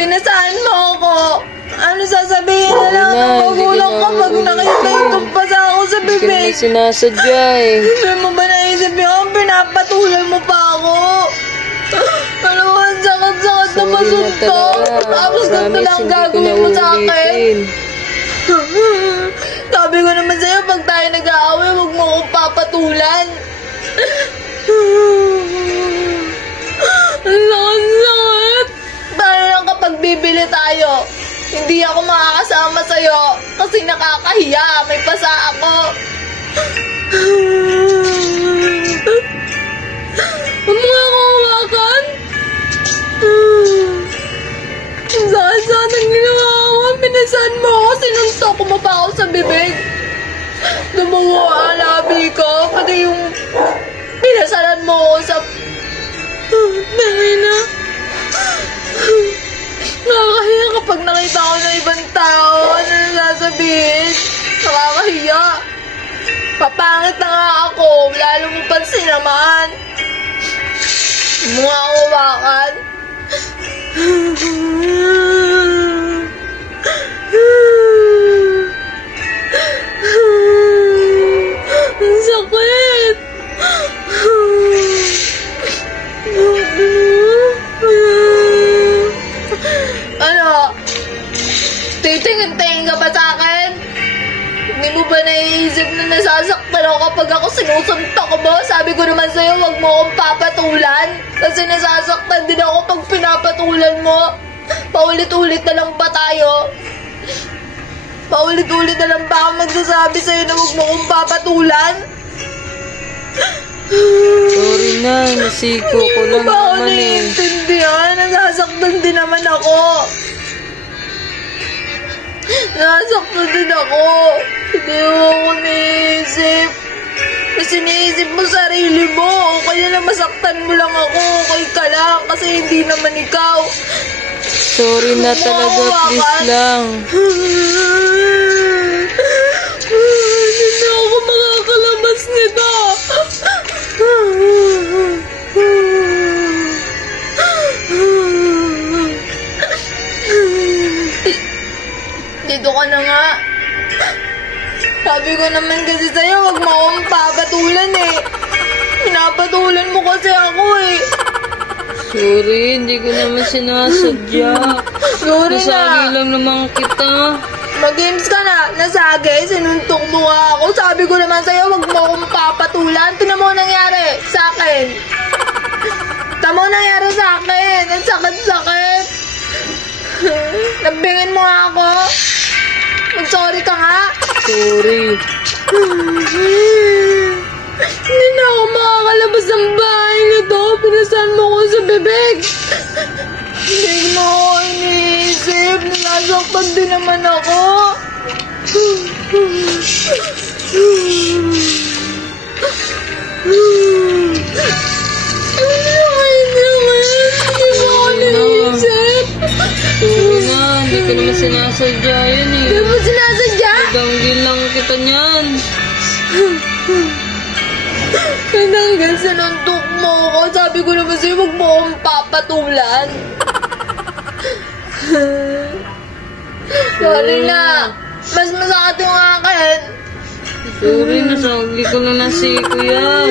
Pinasahan mo ako. Ano sasabihin na lang ng magulang ko pag nakita yung pasa ako sa bibig? Hindi ka naman sinasadya eh. Hindi mo ba naisip yun? Pinapatulan mo pa ako. Ano ba, ang sakit-sakit na masuntok. Tapos ganito lang gagawin mo sa akin. Sabi ko naman sa'yo, pag tayo nag-aaway, huwag mo akong papatulan. Ang sakit-sakit. Paano lang kapag bibili tayo? Hindi ako makakasama sa'yo kasi nakakahiya. May pasa ako. Huwag mo nga ako hawakan. Ang sakit-sakit ang ginawa ko. Pinasahan mo ako. Sinuntok mo pa ako sa bibig. Dumungo ang labi ko. Pati yung pinasahan mo ako sa... Tangina. Nakakahiya kapag nakita ko ng ibang tao. Ano na sasabihin? Nakakahiya. Papangit na nga ako. Lalo mo pansin naman. Mga uwakan. Ang sakit. Ano? Titingin-tingin ka ba sa akin? Hindi mo ba naiisip na nasasaktan ako kapag ako sinusuntok mo? Sabi ko naman sa'yo, huwag mo akong papatulan. Kasi nasasaktan din ako pag pinapatulan mo. Paulit-ulit na lang ba tayo? Paulit-ulit na lang ba ako magsasabi sa'yo na huwag mo akong papatulan? Sorry na, nasiko ko lang Ba ako naman eh. naiintindihan? Nasasaktan din naman ako. Nasasaktan din ako. Hindi mo ako naisip. Kasi naisip mo sarili mo. Kaya lang masaktan mo lang ako. Okay ka lang. Kasi hindi naman ikaw. Sorry na talaga, please lang. Hindi na ako makakalabas nito. Dito ka na nga. Sabi ko naman kasi sa'yo, huwag mo akong papatulan eh. Pinapatulan mo kasi ako eh. Sorry, hindi ko naman sinasadya. Sorry na. Nasagi lang naman kita. Mag-games ka na. Nasagi, sinuntok mo nga ako. Sabi ko naman sa'yo, huwag mo akong papatulan. Tingnan mo nangyari sa akin. Tingnan mo nangyari sa akin. Ang sakit-sakit. Nabingin mo nga ako. Mag-sorry ka nga. Sorry. Hindi na ako makakalabas ng bahay nito. Pinasahan mo ko sa bibig. Hindi mo ako iniisip. Nasaktan din naman ako. Hindi mo ako iniisip. Sorry na, hindi ko naman sinasadya yun eh. Hindi mo sinasadya? Nadanggil lang kita niyan. Hanggang sinuntok mo ako. Sabi ko naman sa'yo, huwag mo akong papatulan. Sorry na. Mas masakit yung akin. Sorry, nasagli ko na nasiko yan.